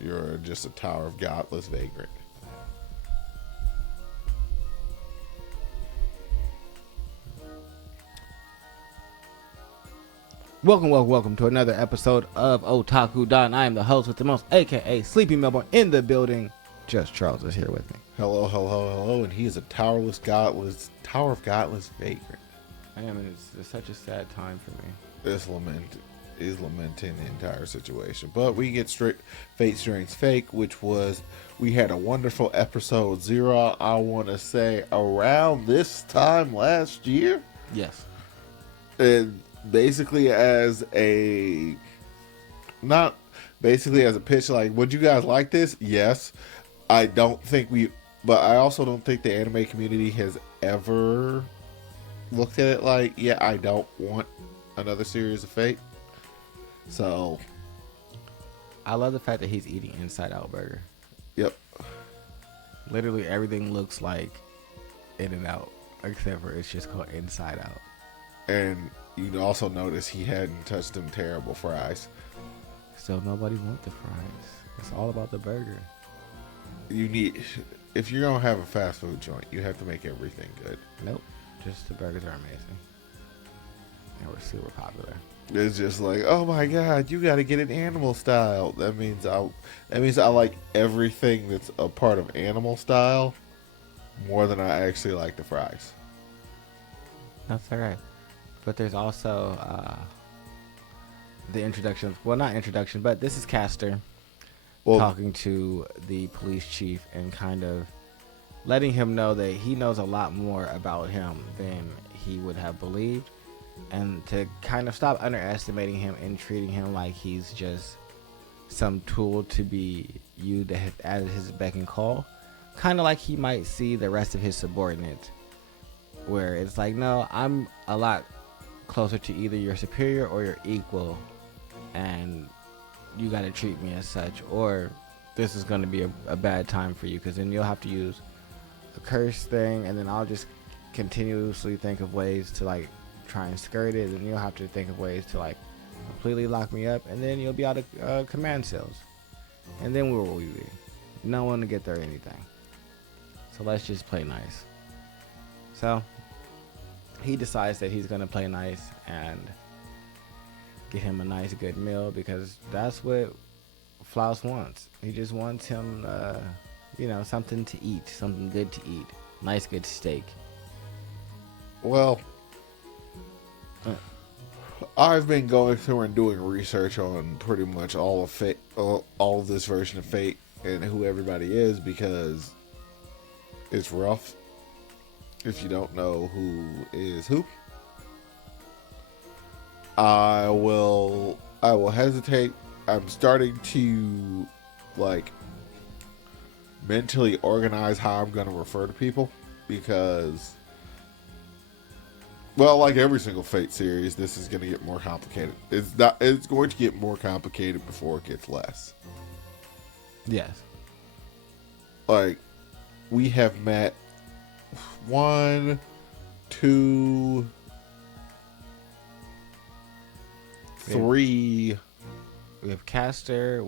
You're just a tower of godless vagrant. Welcome to another episode of Otaku DaaaaaAAWN. I am the host with the most, aka Sleepy Melbourne, in the building. Just Charles is here with me. Hello, and he is a tower of godless vagrant. I am, it's such a sad time for me. This is lamenting the entire situation. But we get straight Fate Strange Fake, which was, we had a wonderful episode 0, I want to say, around this time last year. Yes. And basically as a pitch, like, would you guys like this? Yes. I also don't think the anime community has ever looked at it like, yeah, I don't want another series of Fate. So I love the fact that he's eating Inside Out burger. Yep. Literally everything looks like In-N-Out, except for it's just called Inside Out. And you also notice he hadn't touched them terrible fries. So nobody wants the fries. It's all about the burger. If you're gonna have a fast food joint, you have to make everything good. Nope. Just the burgers are amazing. And we're super popular. It's just like, oh my god, you gotta get it animal style. That means I like everything that's a part of animal style more than I actually like the fries. That's alright. But there's also the introduction. Well, not introduction, but this is Caster talking to the police chief and kind of letting him know that he knows a lot more about him than he would have believed, and to kind of stop underestimating him and treating him like he's just some tool to be used at his beck and call, kind of like he might see the rest of his subordinates, where it's like, no, I'm a lot closer to either your superior or your equal, and you got to treat me as such, or this is going to be a bad time for you, because then you'll have to use a curse thing, and then I'll just continuously think of ways to like try and skirt it, and you'll have to think of ways to like completely lock me up, and then you'll be out of command cells, and then where will we be? No one to get there or anything. So let's just play nice. So he decides that he's going to play nice and get him a nice good meal, because that's what Flaus wants. He just wants him something to eat, something good to eat, nice good steak. Well, I've been going through and doing research on pretty much all of Fate, all of this version of Fate and who everybody is, because it's rough if you don't know who is who. I will hesitate. I'm starting to like mentally organize how I'm going to refer to people, because, well, like every single Fate series, this is going to get more complicated. It's going to get more complicated before it gets less. Yes. Like, we have met 1, 2, 3. We have Caster.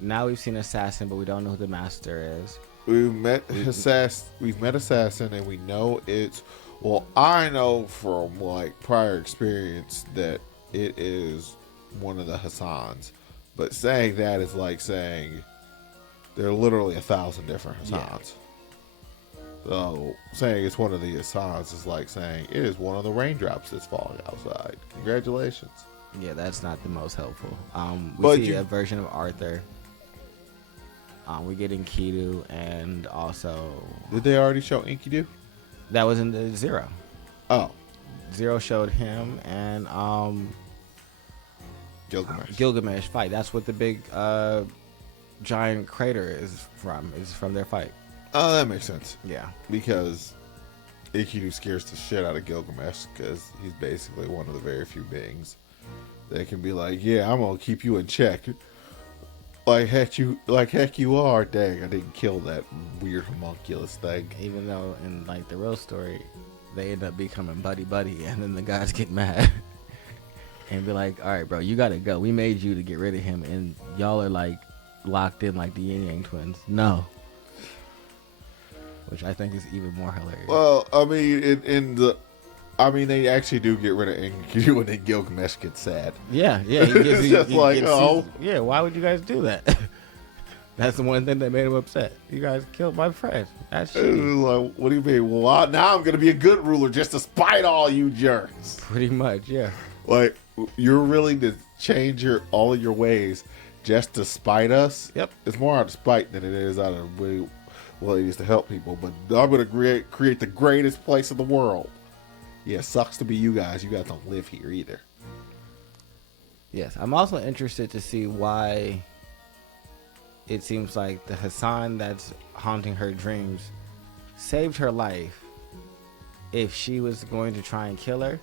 Now we've seen Assassin, but we don't know who the master is. We've met Assassin, and we know it's, well, I know from like prior experience that it is one of the Hassans. But saying that is like saying there are literally 1,000 different Hassans. Yeah. So saying it's one of the Hassans is like saying it is one of the raindrops that's falling outside. Congratulations. Yeah, that's not the most helpful. We see a version of Arthur. We're getting Kidu, and also... Did they already show Enkidu? That was in the Zero. Oh. Zero showed him, and Gilgamesh fight. That's what the big giant crater is from their fight. Oh, that makes sense. Yeah. Because Enkidu scares the shit out of Gilgamesh, because he's basically one of the very few beings that can be like, yeah, I'm gonna keep you in check. Like heck you are. Dang, I didn't kill that weird homunculus thing. Even though in like the real story, they end up becoming buddy, and then the guys get mad. and be like, all right, bro, you gotta go. We made you to get rid of him, and y'all are like locked in like the Yin Yang twins. No. Which I think is even more hilarious. Well, I mean, they actually do get rid of Enkidu and then Gilgamesh gets sad. Yeah. It's just like, oh. Yeah, why would you guys do that? That's the one thing that made him upset. You guys killed my friend. That's shitty. Like, what do you mean? Well, now I'm going to be a good ruler just to spite all you jerks. Pretty much, yeah. Like, you're willing to change all of your ways just to spite us? Yep. It's more out of spite than it is out of well, it is to help people. But I'm going to create the greatest place in the world. Yeah, sucks to be you guys. You guys don't live here either. Yes, I'm also interested to see why it seems like the Hassan that's haunting her dreams saved her life if she was going to try and kill her.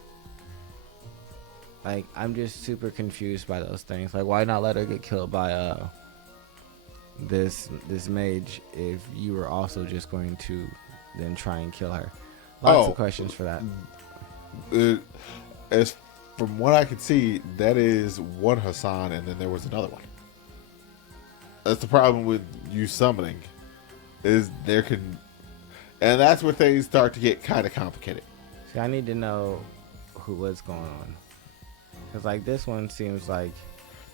Like, I'm just super confused by those things. Like, why not let her get killed by this mage if you were also just going to then try and kill her? Lots of questions for that. As from what I could see, that is one Hassan, and then there was another one. That's the problem with you summoning, is and that's where things start to get kind of complicated. See, I need to know what's going on, because like this one seems like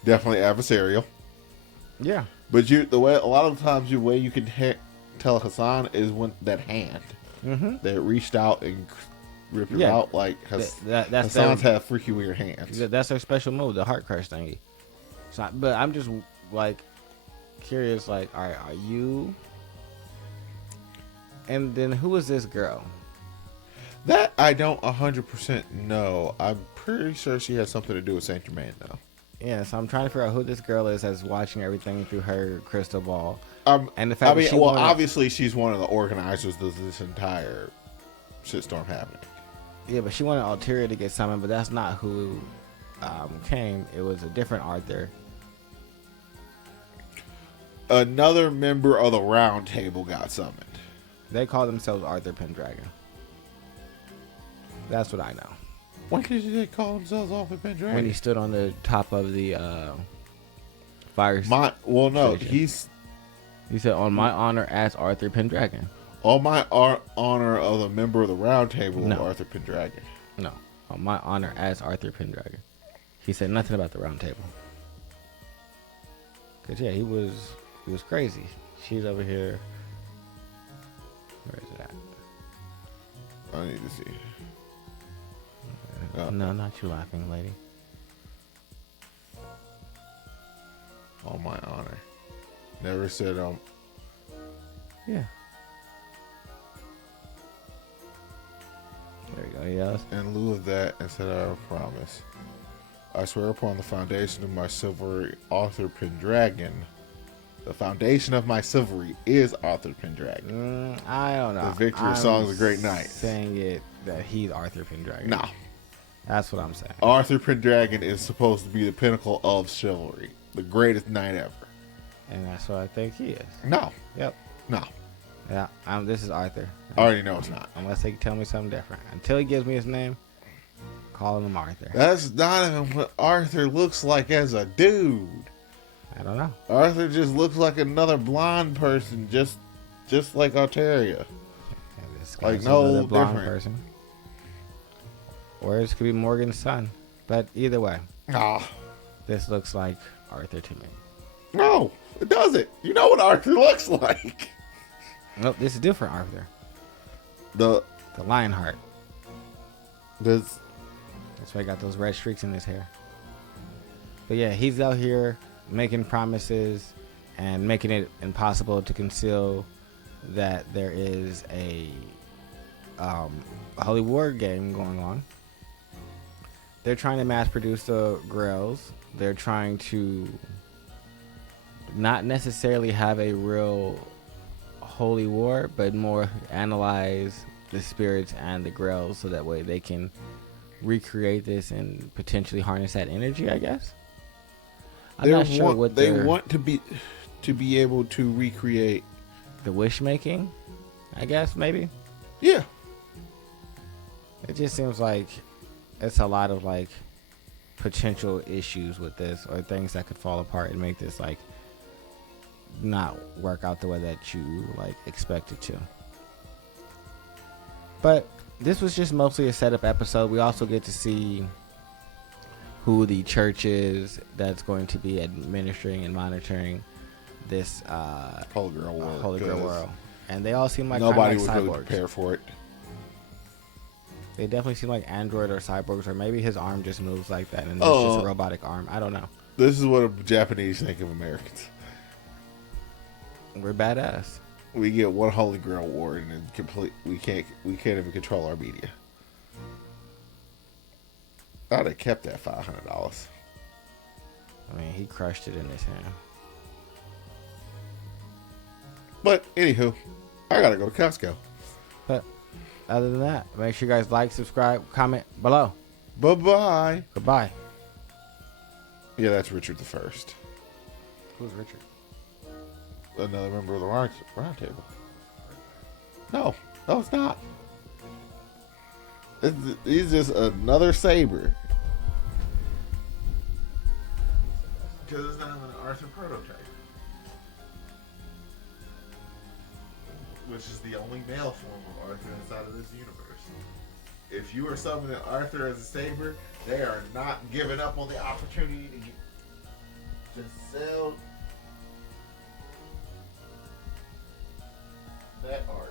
definitely adversarial. Yeah, but the way a lot of times the way you can tell Hassan is when that hand that reached out and ripped her out. Like Hassans have freaky weird hands. That's her special move, the heart crush thingy. But I'm just like curious, like, all right, are you? And then who is this girl? That I don't 100% know. I'm pretty sure she has something to do with Saint Germain, though. Yeah, so I'm trying to figure out who this girl is that's watching everything through her crystal ball. And the fact obviously she's one of the organizers of this entire shitstorm happening. Yeah, but she wanted Alteria to get summoned, but that's not who came. It was a different Arthur. Another member of the Round Table got summoned. They call themselves Arthur Pendragon. That's what I know. When did they call themselves Arthur Pendragon? When he stood on the top of the fire. He said, "On my honor as Arthur Pendragon." On my honor of a member of the Round Table, Arthur Pendragon. No, on my honor as Arthur Pendragon. He said nothing about the Round Table. Cause yeah, he was crazy. She's over here. Where is it at? I need to see. No, not you laughing, lady. On my honor. Never said Yeah. There you go, yes. In lieu of that, instead of a promise, I swear upon the foundation of my chivalry, Arthur Pendragon. The foundation of my chivalry is Arthur Pendragon. I don't know. The victory song is a great night. Saying it that he's Arthur Pendragon. No. That's what I'm saying. Arthur Pendragon is supposed to be the pinnacle of chivalry. The greatest knight ever. And that's what I think he is. No. Yep. No. Yeah, this is Arthur. I already know it's not. Unless they tell me something different. Until he gives me his name, calling him Arthur. That's not even what Arthur looks like as a dude. I don't know. Arthur just looks like another blonde person, just like Alteria. Like no different person. Or it could be Morgan's son. But either way, this looks like Arthur to me. No, it doesn't. You know what Arthur looks like. Nope, this is different Arthur. The Lionheart. That's why he got those red streaks in his hair. But yeah, he's out here making promises and making it impossible to conceal that there is a Holy War game going on. They're trying to mass produce the grails. They're trying to not necessarily have a real holy war, but more analyze the spirits and the grails so that way they can recreate this and potentially harness that energy, I guess. I'm not sure what they want to be able to recreate the wish making, I guess, maybe. Yeah. It just seems like it's a lot of like potential issues with this, or things that could fall apart and make this like not work out the way that you like expect it to. But this was just mostly a setup episode. We also get to see who the church is that's going to be administering and monitoring this Holy Grail world. And they all seem like nobody was really prepared for it. They definitely seem like android or cyborgs, or maybe his arm just moves like that and it's just a robotic arm. I don't know. This is what the Japanese think of Americans. We're badass. We get one Holy Grail warden and we can't even control our media. I'd have kept that $500. I mean, he crushed it in his hand. But anywho, I gotta go to Costco. But other than that, make sure you guys like, subscribe, comment below. Bye-bye. Goodbye. Yeah, that's Richard the First. Who's Richard? Another member of the round table. No, it's not. He's just another saber. Because it's not an Arthur prototype. Which is the only male form of Arthur inside of this universe. If you are summoning Arthur as a saber, they are not giving up on the opportunity to just sell that Arthur.